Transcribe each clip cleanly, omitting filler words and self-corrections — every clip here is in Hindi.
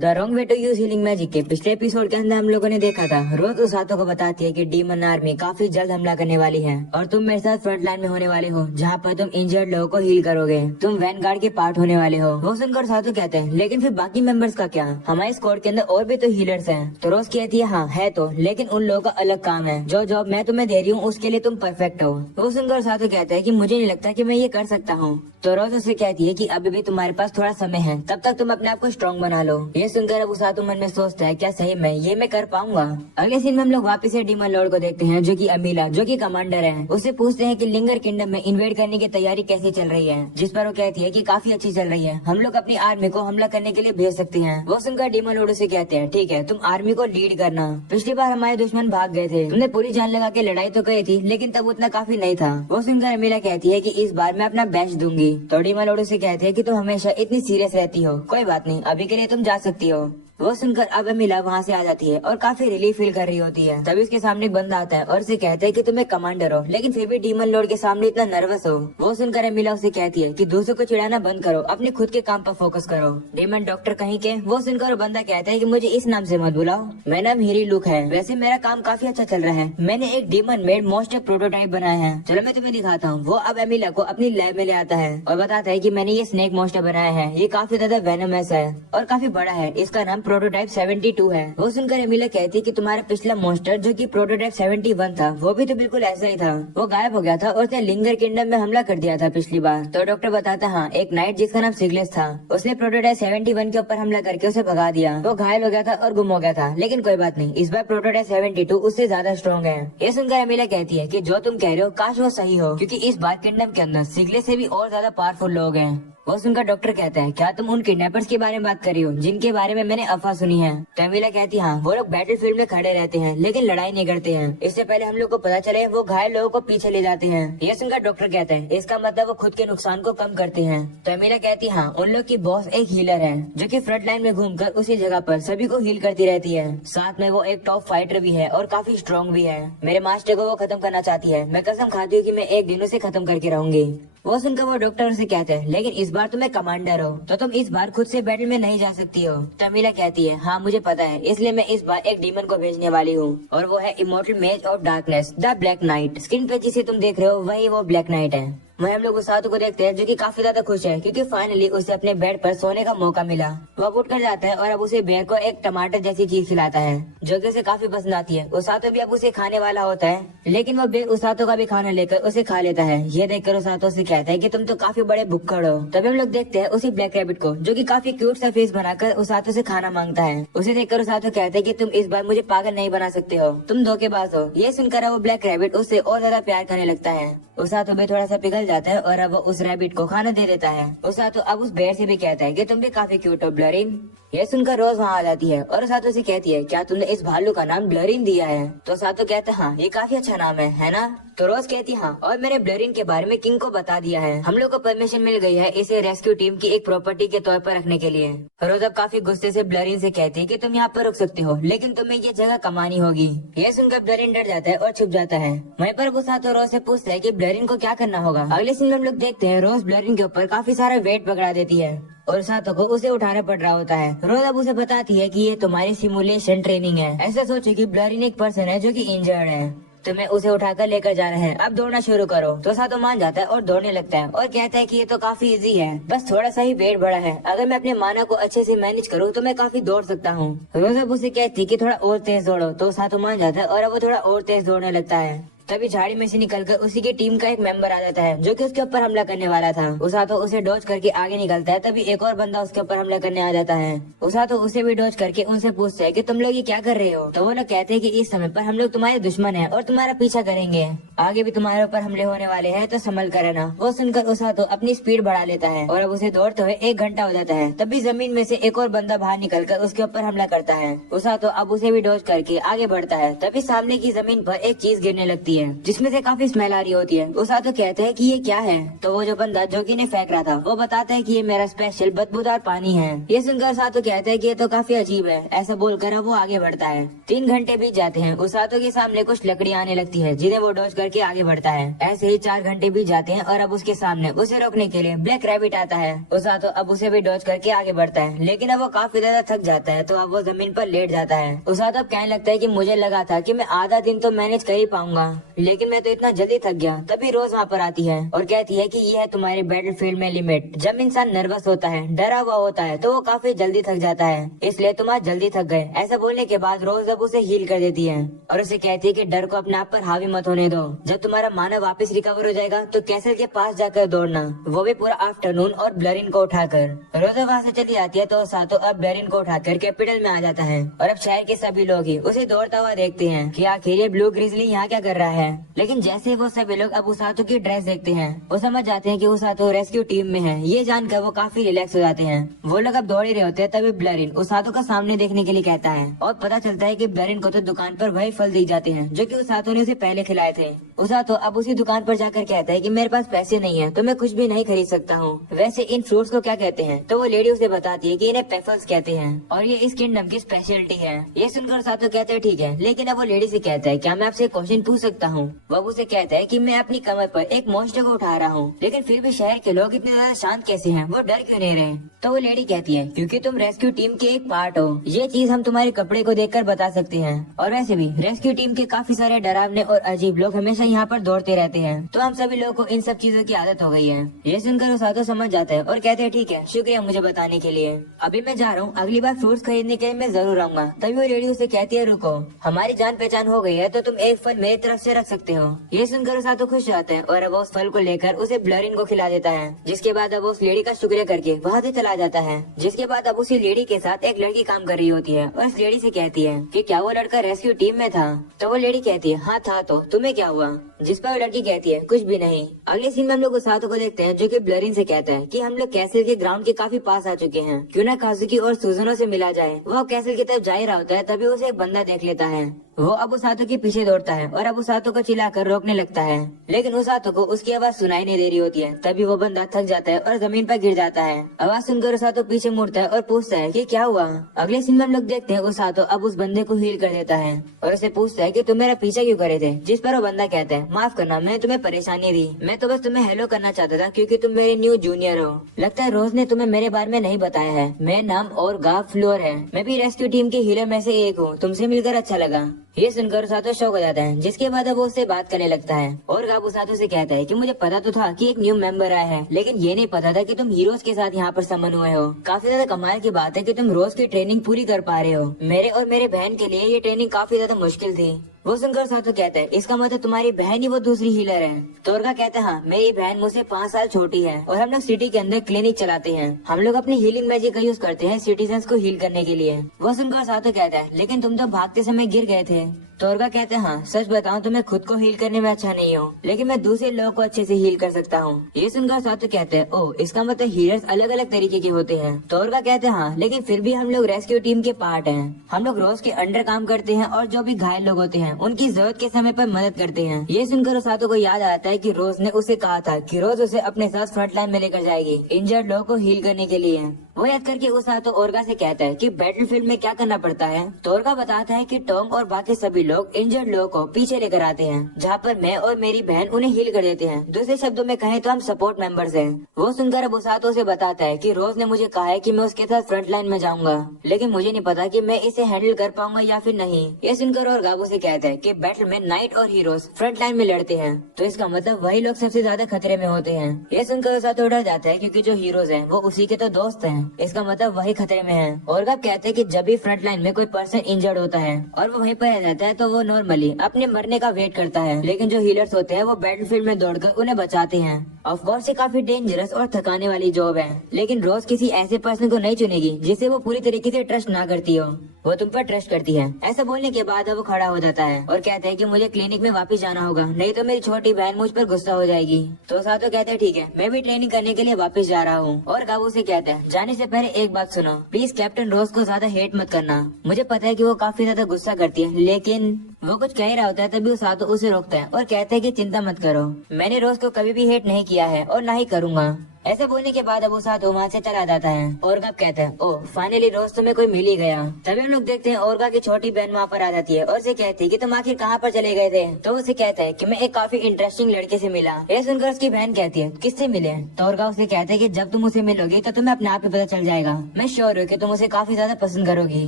The wrong way to use healing magic के पिछले एपिसोड के अंदर हम लोगों ने देखा था रोज उस हाथों को बताती है कि डीमन आर्मी काफी जल्द हमला करने वाली है और तुम मेरे साथ फ्रंट लाइन में होने वाले हो जहाँ पर तुम इंजर्ड लोगों को हील करोगे। तुम वैनगार्ड के पार्ट होने वाले हो। वो सुनकर साधु कहते हैं लेकिन फिर बाकी मेंबर्स का क्या? हमारे स्क्वाड के अंदर और भी तो हीलर्स हैं। तो रोज कहती है हाँ है तो, लेकिन उन लोगों का अलग काम है। जो जॉब मैं तुम्हें दे रही हूँ उसके लिए तुम परफेक्ट हो। वो सुनकर साधु कहता है कि मुझे नहीं लगता कि मैं ये कर सकता हूँ। तो रोज उसे कहती है कि अभी भी तुम्हारे पास थोड़ा समय है, तब तक तुम अपने आप को स्ट्रॉन्ग बना लो। ये सुनकर अब साधु मन में सोचता है क्या सही में ये मैं कर पाऊंगा। अगले सीन में हम लोग वापस से डीमन लॉर्ड को देखते हैं जो कि अमीला जो कि कमांडर है। उससे पूछते हैं कि लिंगर किंगडम में इन्वेड करने की तैयारी कैसी चल रही है, जिस पर वो कहती है कि काफी अच्छी चल रही है, हम लोग अपनी आर्मी को हमला करने के लिए भेज सकते हैं। वो सुनकर डीमन लॉर्ड से कहते हैं ठीक है तुम आर्मी को लीड करना। पिछली बार हमारे दुश्मन भाग गए थे, तुमने पूरी जान लगा के लड़ाई तो करी थी लेकिन तब उतना काफी नहीं था। वो सुनकर अमीला कहती है कि इस बार मैं अपना बेस्ट दूंगी। तो डीमन लॉर्ड से कहते हैं कि तुम हमेशा इतनी सीरियस रहती हो, कोई बात नहीं अभी के लिए तुम जा सकती हो। वो सुनकर अब अमीला वहाँ से आ जाती है और काफी रिलीफ फील कर रही होती है। तभी उसके सामने एक बंदा आता है और उसे कहता है कि तुम एक कमांडर हो लेकिन फिर भी डीमन लॉर्ड के सामने इतना नर्वस हो। वो सुनकर अमीला उसे कहती है कि दूसरों को चिढ़ाना बंद करो, अपने खुद के काम पर फोकस करो। डीमन डॉक्टर कहीं के। वो सुनकर बंदा कहता है कि मुझे इस नाम से मत बुलाओ, मेरा नाम हीरी लुक है। वैसे मेरा काम काफी अच्छा चल रहा है, मैंने एक डीमन मेड मॉन्स्टर प्रोटोटाइप बनाया है, चलो मैं तुम्हें दिखाता हूँ। वो अब अमीला को अपनी लैब में ले आता है और बताता है कि मैंने ये स्नेक मॉन्स्टर बनाया है, ये काफी ज्यादा वेनमस है और काफी बड़ा है, इसका नाम प्रोटोटाइप 72 है। वो सुनकर अमीला कहती है कि तुम्हारा पिछला मॉन्स्टर जो कि प्रोटोटाइप 71 था वो भी तो बिल्कुल ऐसा ही था, वो गायब हो गया था और उसने लिंगर किंगडम में हमला कर दिया था पिछली बार। तो डॉक्टर बताता हाँ एक नाइट जिसका नाम सिगलेस था, उसने प्रोटोटाइप 71 के ऊपर हमला करके उसे भगा दिया। वो घायल हो गया था और गुम हो गया था, लेकिन कोई बात नहीं इस बार प्रोटोटाइप 72 उससे ज्यादा स्ट्रॉन्ग है। ये सुनकर अमीला कहती है कि जो तुम कह रहे हो काश वो सही हो, क्योंकि इस बार किंगडम के अंदर सिगलेस से भी और ज्यादा पावरफुल लोग हैं। वो सुनकर डॉक्टर कहता है क्या तुम उन किडनैपर्स के बारे में बात कर रही हो जिनके बारे में मैंने अफवाह सुनी है? तो अमीला कहती है हाँ वो लोग बैटलफील्ड में खड़े रहते हैं लेकिन लड़ाई नहीं करते हैं, इससे पहले हम लोग को पता चले वो घायल लोगों को पीछे ले जाते हैं। ये सुनकर डॉक्टर कहता है इसका मतलब वो खुद के नुकसान को कम करते हैं। तो अमीला कहती है हाँ उन लोग की बॉस एक हीलर है जो कि फ्रंट लाइन में घूमकर उसी जगह पर सभी को हील करती रहती है, साथ में वो एक टॉप फाइटर भी है और काफी स्ट्रॉन्ग भी है। मेरे मास्टर को वो खत्म करना चाहती है, मैं कसम खाती हूँ कि मैं एक दिन उसे खत्म करके रहूंगी। वो सुनकर वो डॉक्टर से कहते हैं लेकिन इस बार तुम्हें कमांडर हो तो तुम इस बार खुद से बैटल में नहीं जा सकती हो। तमीला कहती है हाँ मुझे पता है, इसलिए मैं इस बार एक डीमन को भेजने वाली हूँ और वो है इमोर्टल मेज of darkness the black night. Screen पे जिसे तुम देख रहे हो वही वो ब्लैक नाइट है। वहीं हम लोग उस साधु को देखते हैं जो कि काफी ज्यादा खुश है क्योंकि फाइनली उसे अपने बेड पर सोने का मौका मिला। वो अब उठकर जाता है और अब उसे बेर को एक टमाटर जैसी चीज खिलाता है जो कि उसे काफी पसंद आती है। उस साधु भी अब उसे खाने वाला होता है लेकिन वो बेर उस साधु का भी खाना लेकर उसे खा लेता है। ये देखकर उस साधु से कहता है कि तुम तो काफी बड़े भुक्कड़ हो। तभी हम लोग देखते हैं उसी ब्लैक रैबिट को जो कि काफी क्यूट सा फेस बनाकर उस साधु से खाना मांगता है। उसे देखकर उस साधु कहता है कि तुम इस बार मुझे पागल नहीं बना सकते हो, तुम धोखेबाज हो। ये सुनकर वो ब्लैक रैबिट उससे और ज्यादा प्यार करने लगता है। उस साधु भी थोड़ा सा पिघल जाता है और अब उस रैबिट को खाना दे देता है। उस साधु अब उस बेर से भी कहता है कि तुम भी काफी क्यूट हो ब्लरिन। ये सुनकर रोज वहाँ आ जाती है और साधु से कहती है क्या तुमने इस भालू का नाम ब्लरिन दिया है? तो साधु कहता है हाँ ये काफी अच्छा नाम है ना? तो रोज कहती हाँ और मैंने ब्लरिन के बारे में किंग को बता दिया है, हम लोग को परमिशन मिल गई है इसे रेस्क्यू टीम की एक प्रॉपर्टी के तौर पर रखने के लिए। रोज अब काफी गुस्से से ब्लरिन से कहती है कि तुम यहाँ पर रुक सकते हो लेकिन तुम्हें ये जगह कमानी होगी। ये सुनकर ब्लरिन डर जाता है और छुप जाता है। वहीं पर वो साधु रोज से पूछता है कि ब्लरिन को क्या करना होगा। अगले सीन में हम लोग देखते हैं रोज ब्लरिन के ऊपर काफी सारा वेट पकड़ा देती है और साथों को उसे उठाना पड़ रहा होता है। रोज अब उसे बताती है कि ये तुम्हारी सिमुलेशन ट्रेनिंग है, ऐसा सोचो कि ब्लरिन एक पर्सन है जो कि इंजर्ड है, तुम्हें उसे उठाकर लेकर जा रहे हैं, अब दौड़ना शुरू करो। तो साथो मान जाता है और दौड़ने लगता है और कहता है कि ये तो काफी इजी है, बस थोड़ा सा ही वेट बड़ा है, अगर मैं अपने माना को अच्छे से मैनेज करूँ तो मैं काफी दौड़ सकता हूँ। रोज अब उसे कहती है कि थोड़ा और तेज दौड़ो। तो साथो मान जाता है और अब वो थोड़ा और तेज दौड़ने लगता है। तभी झाड़ी में से निकलकर उसी की टीम का एक मेंबर आ जाता है जो कि उसके ऊपर हमला करने वाला था। उसा तो उसे डॉज करके आगे निकलता है, तभी एक और बंदा उसके ऊपर हमला करने आ जाता है। उसा तो उसे भी डॉज करके उनसे पूछता है कि तुम लोग ये क्या कर रहे हो? तो वो लोग कहते हैं कि इस समय पर हम लोग तुम्हारे दुश्मन हैं और तुम्हारा पीछा करेंगे, आगे भी तुम्हारे ऊपर हमले होने वाले हैं तो संभल कर रहना। वो सुनकर उसा तो अपनी स्पीड बढ़ा लेता है और अब उसे दौड़ते हुए 1 घंटा हो जाता है। तभी जमीन में से एक और बंदा बाहर निकलकर उसके ऊपर हमला करता है। उसा तो अब उसे भी डॉज करके आगे बढ़ता है। तभी सामने की जमीन पर एक चीज गिरने लगती है है जिसमें से काफी स्मेल आ रही होती है। उसातो कहते हैं कि ये क्या है, तो वो जो बंदा जो कि इन्हें फेंक रहा था वो बताता है कि ये मेरा स्पेशल बदबूदार पानी है। ये सुनकर उसातो कहते हैं कि ये तो काफी अजीब है। ऐसा बोलकर अब वो आगे बढ़ता है। 3 घंटे बीत जाते हैं। उसातो के सामने कुछ लकड़ियां आने लगती है जिन्हें वो डॉज करके आगे बढ़ता है। ऐसे ही 4 घंटे बीत जाते हैं और अब उसके सामने उसे रोकने के लिए ब्लैक रैबिट आता है। उसातो अब उसे भी डॉज करके आगे बढ़ता है, लेकिन अब वो काफी ज्यादा थक जाता है तो अब वो जमीन पर लेट जाता है। उसातो अब कहने लगता है कि मुझे लगा था कि मैं आधा दिन तो मैनेज कर ही पाऊंगा, लेकिन मैं तो इतना जल्दी थक गया। तभी रोज वहाँ पर आती है और कहती है कि ये है तुम्हारे बैटलफील्ड में लिमिट। जब इंसान नर्वस होता है, डरा हुआ होता है, तो वो काफी जल्दी थक जाता है, इसलिए तुम आज जल्दी थक गए। ऐसा बोलने के बाद रोज अब उसे हील कर देती है और उसे कहती है कि डर को अपने आप पर हावी मत होने दो। जब तुम्हारा माना वापस रिकवर हो जाएगा तो कैसल के पास जाकर दौड़ना, वो भी पूरा आफ्टरनून और ब्लरिन को उठाकर। रोज वहाँ से चली जाती है तो सातो अब ब्लरिन को उठाकर कैपिटल में आ जाता है और अब शहर के सभी लोग ही उसे दौड़ता हुआ देखते हैं कि आखिर ये ब्लू ग्रिजली यहाँ क्या कर रहा है। लेकिन जैसे वो सभी लोग अब उसातो की ड्रेस देखते हैं वो समझ जाते हैं कि उसातो रेस्क्यू टीम में है। ये जानकर वो काफी रिलैक्स हो जाते हैं। वो लोग अब दौड़ ही रहे होते हैं तभी ब्लरिन उसातो का सामने देखने के लिए कहता है और पता चलता है कि ब्लरिन को तो दुकान पर वही फल दी जाते हैं जो कि उसातो ने उसे पहले खिलाए थे। उसातो अब उसी दुकान पर जाकर कहता है कि मेरे पास पैसे नहीं है तो मैं कुछ भी नहीं खरीद सकता हूँ। वैसे इन फ्रूट्स को क्या कहते हैं, तो वो लेडी उसे बताती है कि इन्हें पेफल्स कहते हैं और ये इस किंगडम की स्पेशलिटी है। ये सुनकर उसातो कहते हैं ठीक है, लेकिन अब वो लेडी से कहता है क्या मैं आपसे क्वेश्चन पूछ सकता हूँ। वो उसे कहता है कि मैं अपनी कमर पर एक मॉन्स्टर को उठा रहा हूँ, लेकिन फिर भी शहर के लोग इतने ज्यादा शांत कैसे हैं, वो डर क्यों नहीं रहे। तो वो लेडी कहती है क्योंकि तुम रेस्क्यू टीम के एक पार्ट हो। ये चीज हम तुम्हारे कपड़े को देखकर बता सकते हैं और वैसे भी रेस्क्यू टीम के काफी सारे डरावने और अजीब लोग हमेशा यहाँ पर दौड़ते रहते हैं, तो हम सभी लोगों को इन सब चीजों की आदत हो गई है। ये सुनकर उसातो समझ जाता है और कहते हैं ठीक है, शुक्रिया मुझे बताने के लिए। अभी मैं जा रहा हूँ, अगली बार फ्रूट्स खरीदने के लिए मैं जरूर आऊंगा। तभी वो लेडी उसे कहती है रुको, हमारी जान पहचान हो गई है तो तुम एक फल मेरी तरफ से रख सकते हो। ये सुनकर उसातो खुश होता है और अब उस फल को लेकर उसे ब्लरिन को खिला देता है, जिसके बाद अब उस लेडी का शुक्रिया करके वहाँ से चला जाता है। जिसके बाद अब उसी लेडी के साथ एक लड़की काम कर रही होती है और इस लेडी से कहती है कि क्या वो लड़का रेस्क्यू टीम में था। तो वो लेडी कहती है हाँ था, तो तुम्हें क्या हुआ। जिस पर वो लड़की कहती है कुछ भी नहीं। अगले सीन में हम लोग उसातो को देखते हैं जो कि ब्लरिन से कहता है कि हम लोग कैसल के ग्राउंड के काफी पास आ चुके हैं, क्यों ना काजुकी और सुजुनो से मिला जाए। वो कैसल की तरफ जा ही रहा होता है तभी उसे एक बंदा देख लेता है। वो अब उसातो के पीछे दौड़ता है और अब उसातो को चिल्लाकर रोकने लगता है, लेकिन उसातो को उसकी आवाज सुनाई नहीं दे रही होती है। तभी वो बंदा थक जाता है और जमीन पर गिर जाता है। आवाज सुनकर उसातो पीछे मुड़ता है और पूछता है कि क्या हुआ। अगले सीन में हम लोग देखते हैं उसातो अब उस बंदे को हील कर देता है और उसे पूछता है कि तुम मेरा पीछा क्यों करे थे। जिस पर वो बंदा कहता है माफ करना, मैं तुम्हें परेशानी दी, मैं तो बस तुम्हें हेलो करना चाहता था क्योंकि तुम मेरे न्यू जूनियर हो। लगता है रोज ने तुम्हें मेरे बारे में नहीं बताया है। मेरा नाम और गा फ्लोर है, मैं भी रेस्क्यू टीम के हीलर में से एक हूँ। तुमसे मिलकर अच्छा लगा। ये सुनकर उसातो शौक हो जाता है, जिसके बाद अब वो उससे बात करने लगता है और गाब उसातो से कहता है कि मुझे पता तो था कि एक न्यू मेंबर आया है, लेकिन ये नहीं पता था कि तुम हीरोज के साथ यहाँ पर समन हुए हो। काफी ज्यादा कमाल की बात है कि तुम रोज की ट्रेनिंग पूरी कर पा रहे हो। मेरे और मेरे बहन के लिए ये ट्रेनिंग काफी ज्यादा मुश्किल थी। वो सुनकर उसातो कहता है इसका मतलब तुम्हारी बहन ही वो दूसरी हीलर है। तोरगा कहता है हाँ, मेरी बहन मुझसे 5 साल छोटी है और हम लोग सिटी के अंदर क्लिनिक चलाते हैं। हम लोग अपनी हीलिंग मैजिक का यूज करते हैं सिटीजन्स को हील करने के लिए। वो सुनकर उसातो कहता है लेकिन तुम तो भागते समय गिर गए थे। तोरगा कहते हैं हाँ, सच बताऊं तो मैं खुद को हील करने में अच्छा नहीं हूँ, लेकिन मैं दूसरे लोगों को अच्छे से हील कर सकता हूँ। ये सुनकर उसातो कहते हैं ओह, इसका मतलब हीलर्स अलग अलग तरीके के होते हैं। तोरगा कहते हैं हाँ, लेकिन फिर भी हम लोग रेस्क्यू टीम के पार्ट हैं। हम लोग रोज के अंडर काम करते हैं और जो भी घायल लोग होते हैं उनकी जरूरत के समय पर मदद करते हैं। ये सुनकर उसातो को याद आता है कि रोज ने उसे कहा था कि रोज उसे अपने साथ फ्रंट लाइन में लेकर जाएगी इंजर्ड लोगों को हील करने के लिए। वो याद करके उसातो ओरगा से कहता है कि बैटलफील्ड में क्या करना पड़ता है। तो ओरगा बताता है कि टॉम और बाकी सभी लोग इंजर्ड लोगों को पीछे लेकर आते हैं, जहाँ पर मैं और मेरी बहन उन्हें हील कर देते हैं। दूसरे शब्दों में कहें तो हम सपोर्ट मेंबर्स हैं। वो सुनकर अब उसातो से बताता है कि रोज ने मुझे कहा है कि मैं उसके साथ फ्रंट लाइन में जाऊंगा, लेकिन मुझे नहीं पता कि मैं इसे हैंडल कर पाऊंगा या फिर नहीं। ये सुनकर और गाबो से कहता है कि बैटल में नाइट और हीरोज फ्रंट लाइन में लड़ते हैं, तो इसका मतलब वही लोग सबसे ज्यादा खतरे में होते हैं। ये सुनकर उसातो डर जाता है क्योंकि जो हीरोज हैं वो उसी के तो दोस्त हैं, इसका मतलब वही खतरे में है। और गाब कहते हैं कि जब भी फ्रंट लाइन में कोई पर्सन इंजर्ड होता है और वो वहीं पर रह जाता है तो वो नॉर्मली अपने मरने का वेट करता है, लेकिन जो हीलर्स होते हैं वो बैटलफील्ड में दौड़कर उन्हें बचाते हैं। ऑफ कोर्स ये काफी डेंजरस और थकाने वाली जॉब है, लेकिन रोज किसी ऐसे पर्सन को नहीं चुनेगी जिसे वो पूरी तरीके से ट्रस्ट ना करती हो, वो तुम पर ट्रस्ट करती है। ऐसा बोलने के बाद वो खड़ा हो जाता है और कहता है कि मुझे क्लिनिक में वापस जाना होगा, नहीं तो मेरी छोटी बहन मुझ पर गुस्सा हो जाएगी। तो उसातो कहते हैं ठीक है, मैं भी ट्रेनिंग करने के लिए वापस जा रहा हूँ। और गाबो से कहता है जाने से पहले एक बात सुनो, प्लीज कैप्टन रोज को ज्यादा हेट मत करना। मुझे पता है कि वो काफी ज्यादा गुस्सा करती है, लेकिन वो कुछ कह रहा होता है तभी उसातो उसे रोकता है और कहता है कि चिंता मत करो, मैंने रोज को कभी भी हेट नहीं किया है और ना ही करूँगा। ऐसे बोलने के बाद अब उसातो वहाँ से चला जाता है। ओरगा कहता है, ओ फाइनली रोज तुम्हें कोई मिल ही गया। तभी हम लोग देखते हैं ओरगा की छोटी बहन वहाँ पर आ जाती है और उसे कहती है कि तुम आखिर कहाँ पर चले गए थे। तो उसे कहता है कि मैं एक काफी इंटरेस्टिंग लड़के से मिला। ये सुनकर उसकी बहन कहती है, किससे मिले? तो ओरगा उसे कहता है कि जब तुम उसे मिलोगी तो तुम्हें अपने आप ही पता चल जाएगा। मैं श्योर हूँ कि तुम उसे काफी ज्यादा पसंद करोगी।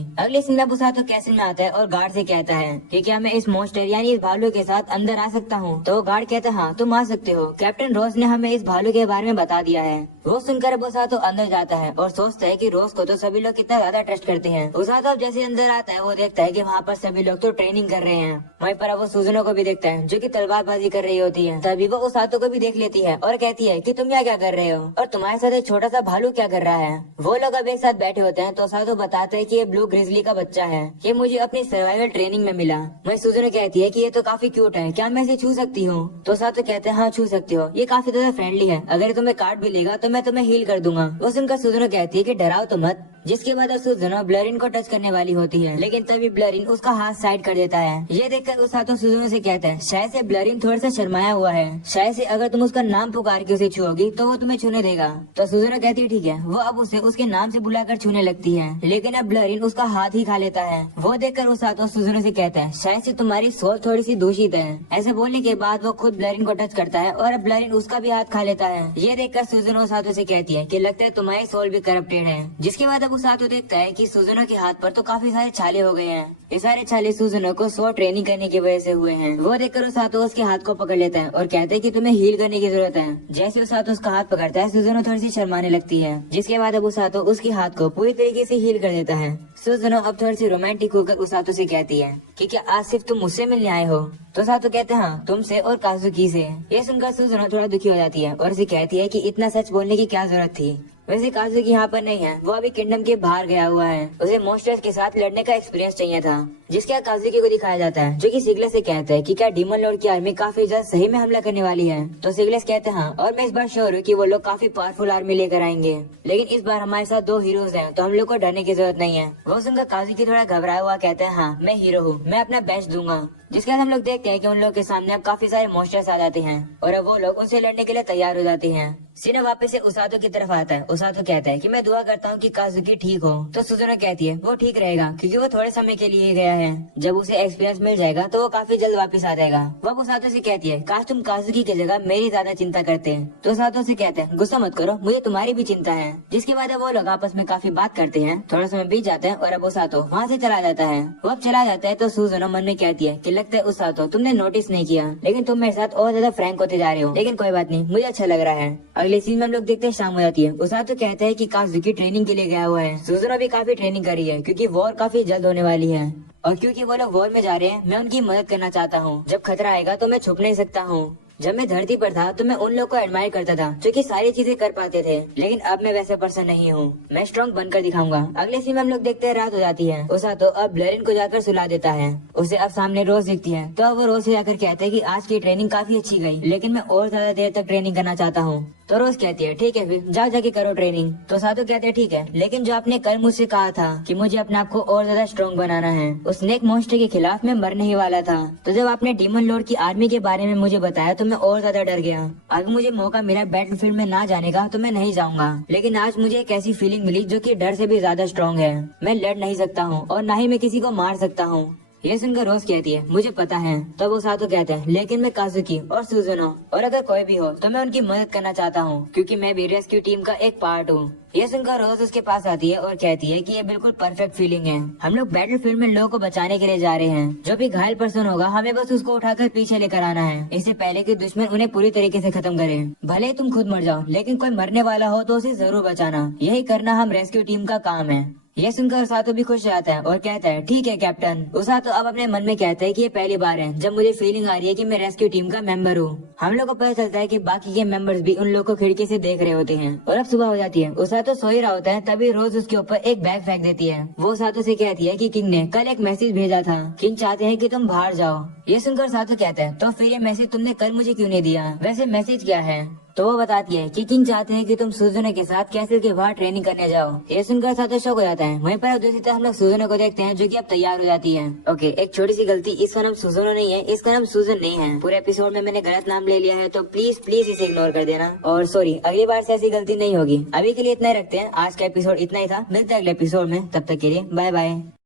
अगले सीन में उसातो कैसल में आता है और गार्ड से कहता है कि क्या मैं इस मॉन्स्टर यानी इस भालू के साथ अंदर आ सकता हूँ? तो गार्ड कहता है, हाँ तुम आ सकते हो, कैप्टन रोज ने हमें इस भालू के बारे में बता दिया है। वो सुनकर उसातो अंदर जाता है और सोचता है कि रोज को तो सभी लोग कितना ज्यादा ट्रस्ट करते हैं। उसातो अब जैसे अंदर आता है वो देखता है कि वहाँ पर सभी लोग तो ट्रेनिंग कर रहे हैं। वहीं पर अब वो सुजुनो को भी देखता है जो कि तलवारबाजी कर रही होती है। तभी वो उसातो को भी देख लेती है और कहती है कि तुम यहाँ क्या कर रहे हो और तुम्हारे साथ एक छोटा सा भालू क्या कर रहा है? वो लोग अब एक साथ बैठे होते हैं तो उसातो बताता है कि ये ब्लू ग्रिजली का बच्चा है, ये मुझे अपनी सर्वाइवल ट्रेनिंग में मिला। वहीं सुजुनो कहती है कि ये तो काफी क्यूट है, क्या मैं इसे छू सकती हूँ? तो उसातो कहते हैं, हाँ छू सकती हो, ये काफी ज्यादा फ्रेंडली है, अगर तुम्हें काट भी लेगा तो मैं तुम्हें हील कर दूंगा। वो सुनकर सुजुनो कहती है कि डराओ तो मत। जिसके बाद सुजुनो ब्लरिन को टच करने वाली होती है, लेकिन तभी ब्लरिन उसका हाथ साइड कर देता है। ये देखकर उसातो सुजुनो से कहता है, शायद से ब्लरिन थोड़ा सा शर्माया हुआ है, शायद से अगर तुम उसका नाम पुकार के उसे छुओगी तो वो तुम्हें छूने देगा। तो सुजुनो कहती है ठीक है। वो अब उसे उसके नाम से बुलाकर छूने लगती है, लेकिन अब ब्लरिन उसका हाथ ही खा लेता है। वो देखकर उसातो सुजुनो से कहता है, शायद से तुम्हारी सोल थोड़ी सी दूषित है। ऐसे बोलने के बाद वो खुद ब्लरिन को टच करता है और अब ब्लरिन उसका भी हाथ खा लेता है। ये देखकर सुजुनो उसातो से कहती है कि लगता है तुम्हारी सोल भी करप्टेड है। जिसके बाद अब उसातो देखता है कि सुजुनो के हाथ पर तो काफी सारे छाले हो गए हैं। ये सारे छाले सुजुनो को सो ट्रेनिंग करने की वजह से हुए हैं। वो देखकर उसातो उसके हाथ को पकड़ लेता है और कहता है कि तुम्हें हील करने की जरूरत है। जैसे उसातो उसका हाथ पकड़ता है सुजुनो थोड़ी सी शर्माने लगती है। जिसके बाद अब उसातो उसके हाथ को पूरी तरीके से हील कर देता है। सुजुनो अब थोड़ी सी रोमांटिक होकर उसातो से कहती है कि क्या आज सिर्फ तुम मुझसे मिलने आए हो? तो उसातो कहते हैं, हाँ तुमसे और काजुकी से। ये सुनकर सुजुनो थोड़ा दुखी हो जाती है और उसे कहती है कि इतना सच बोलने की क्या जरूरत थी। वैसे काजुकी यहाँ पर नहीं है, वो अभी किंगडम के बाहर गया हुआ है, उसे मॉन्स्टर्स के साथ लड़ने का एक्सपीरियंस चाहिए था। जिसके बाद काजुकी को दिखाया जाता है जो कि सिगलेस से कहता है कि क्या डीमन लॉर्ड की आर्मी काफी जल्द सही में हमला करने वाली है? तो सिगलेस कहते हैं, हाँ और मैं इस बार श्योर हूँ कि वो लोग काफी पावरफुल आर्मी लेकर आएंगे, लेकिन इस बार हमारे साथ 2 हीरोज हैं तो हम लोग को डरने की जरूरत नहीं है। वो सुनकर काजुकी थोड़ा घबराया हुआ कहते हैं, हाँ मैं हीरो हूँ, मैं अपना बेस्ट दूंगा। जिसके बाद हम लोग देखते हैं कि उन लोग के सामने अब काफी सारे मॉन्स्टर्स आ जाते हैं और अब वो लोग उनसे लड़ने के लिए तैयार हो जाते हैं। सीना वापस से उसातो की तरफ आता है। उसातो कहता है कि मैं दुआ करता हूँ कि काजुकी ठीक हो। तो सुजुनो कहती है वो ठीक रहेगा क्योंकि वो थोड़े समय के लिए गया है, जब उसे एक्सपीरियंस मिल जाएगा तो वो काफी जल्द वापस आ जाएगा। वो उसातो से कहती है काश तुम काजुकी की जगह मेरी ज्यादा चिंता करते। तो उसातो से कहते हैं गुस्सा मत करो, मुझे तुम्हारी भी चिंता है। जिसके बाद वो लोग आपस में काफी बात करते हैं। थोड़ा समय बीत जाता है और अब उसातो वहाँ से चला जाता है। वो अब चला जाता है तो सुजुनो मन में कहती है कि लगता है उसातो तुमने नोटिस नहीं किया, लेकिन तुम मेरे साथ और ज्यादा फ्रैंक होते जा रहे हो, लेकिन कोई बात नहीं, मुझे अच्छा लग रहा है। अगले सीन में हम लोग देखते हैं शाम हो जाती है। उसातो कहता है कि काजुकी ट्रेनिंग के लिए गया हुआ है। सुजुनो भी काफी ट्रेनिंग कर रही है क्योंकि वॉर काफी जल्द होने वाली है और क्योंकि वो लोग वॉर में जा रहे हैं मैं उनकी मदद करना चाहता हूँ। जब खतरा आएगा तो मैं छुप नहीं सकता हूँ। जब मैं धरती पर था तो मैं उन लोग को एडमायर करता था जो कि सारी चीजें कर पाते थे, लेकिन अब मैं वैसा पर्सन नहीं हूँ, मैं स्ट्रॉन्ग बनकर दिखाऊंगा। अगले सीन में हम लोग देखते हैं रात हो जाती है। उसातो अब ब्लरिन को जाकर सुला देता है। उसे अब सामने रोज दिखती है तो अब वो रोज से जाकर कहते हैं कि आज की ट्रेनिंग काफी अच्छी गई, लेकिन मैं और ज्यादा देर तक ट्रेनिंग करना चाहता हूँ। तो रोज कहती है ठीक है फिर जाओ जाके करो ट्रेनिंग। तो उसातो कहते हैं ठीक है, लेकिन जो आपने कल मुझसे कहा था कि मुझे अपने आप को और ज्यादा स्ट्रॉन्ग बनाना है, उस स्नेक मॉन्स्टर के खिलाफ मैं मरने ही वाला था। तो जब आपने डीमन लॉर्ड की आर्मी के बारे में मुझे बताया तो मैं और ज्यादा डर गया। अगर मुझे मौका मिला बैटलफील्ड में ना जाने का तो मैं नहीं जाऊंगा, लेकिन आज मुझे एक ऐसी फीलिंग मिली जो कि डर से भी ज्यादा स्ट्रॉन्ग है। मैं लड़ नहीं सकता हूँ और न ही मैं किसी को मार सकता हूँ। ये सुनकर रोज कहती है मुझे पता है। तब वो उसातो कहते हैं लेकिन मैं काजुकी और सुजुनो और अगर कोई भी हो तो मैं उनकी मदद करना चाहता हूँ क्योंकि मैं भी रेस्क्यू टीम का एक पार्ट हूँ। ये सुनकर रोज उसके पास आती है और कहती है कि ये बिल्कुल परफेक्ट फीलिंग है। हम लोग बैटलफील्ड में लोगों को बचाने के लिए जा रहे हैं। जो भी घायल पर्सन होगा हमें बस उसको उठाकर पीछे लेकर आना है, इससे पहले कि दुश्मन उन्हें पूरी तरीके से खत्म करे। भले ही तुम खुद मर जाओ, लेकिन कोई मरने वाला हो तो उसे जरूर बचाना। यही करना हम रेस्क्यू टीम का काम है। ये सुनकर उसातो भी खुश रहता है और कहता है ठीक है कैप्टन। उसातो अब अपने मन में कहता है कि ये पहली बार है जब मुझे फीलिंग आ रही है कि मैं रेस्क्यू टीम का मेंबर हूँ। हम लोग को पता चलता है कि बाकी के मेंबर्स भी उन लोगों को खिड़की से देख रहे होते हैं। और अब सुबह हो जाती है। उसातो सो ही रहा होता है तभी रोज उसके ऊपर एक बैग फेंक देती है। वो उसातो से कहती है कि किंग ने कल एक मैसेज भेजा था, किंग चाहते हैं कि तुम बाहर जाओ। ये सुनकर उसातो कहता है तो फिर ये मैसेज तुमने कल मुझे क्यों नहीं दिया? वैसे मैसेज क्या है? तो वो बताती है कि किंग चाहते हैं कि तुम सुजुने के साथ कैसल के बाहर ट्रेनिंग करने जाओ। ये सुनकर सातो शौक हो जाता है। वहीं पर दूसरी तरफ हम लोग सुजुने को देखते हैं जो कि अब तैयार हो जाती है। ओके, एक छोटी सी गलती, इसका नाम सुजुनो नहीं है, इसका नाम सुजन नहीं है। पूरे एपिसोड में मैंने गलत नाम ले लिया है, तो प्लीज प्लीज इसे इग्नोर कर देना और सॉरी, अगली बार से ऐसी गलती नहीं होगी। अभी के लिए इतना ही रखते हैं। आज का एपिसोड इतना ही था, मिलते हैं अगले एपिसोड में, तब तक के लिए बाय बाय।